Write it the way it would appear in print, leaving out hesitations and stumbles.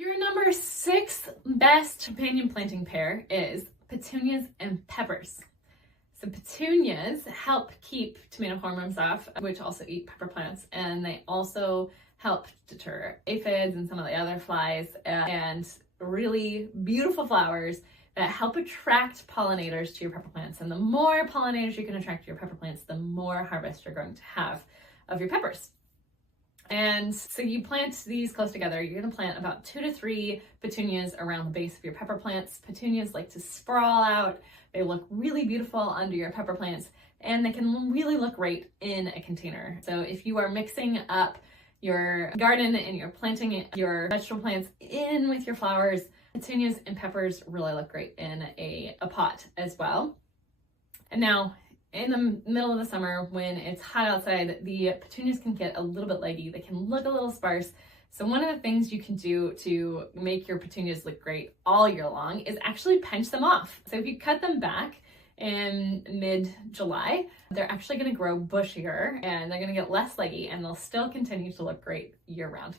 Your number 6 best companion planting pair is petunias and peppers. So petunias help keep tomato hornworms off, which also eat pepper plants, and they also help deter aphids and some of the other flies, and really beautiful flowers that help attract pollinators to your pepper plants. And the more pollinators you can attract to your pepper plants, the more harvest you're going to have of your peppers. And so you plant these close together. You're going to plant about 2 to 3 petunias around the base of your pepper plants. Petunias like to sprawl out. They look really beautiful under your pepper plants, and they can really look great in a container. So if you are mixing up your garden and you're planting your vegetable plants in with your flowers, petunias and peppers really look great in a pot as well. And now, in the middle of the summer, when it's hot outside, the petunias can get a little bit leggy. They can look a little sparse. So one of the things you can do to make your petunias look great all year long is actually pinch them off. So if you cut them back in mid-July, they're actually going to grow bushier and they're going to get less leggy, and they'll still continue to look great year round.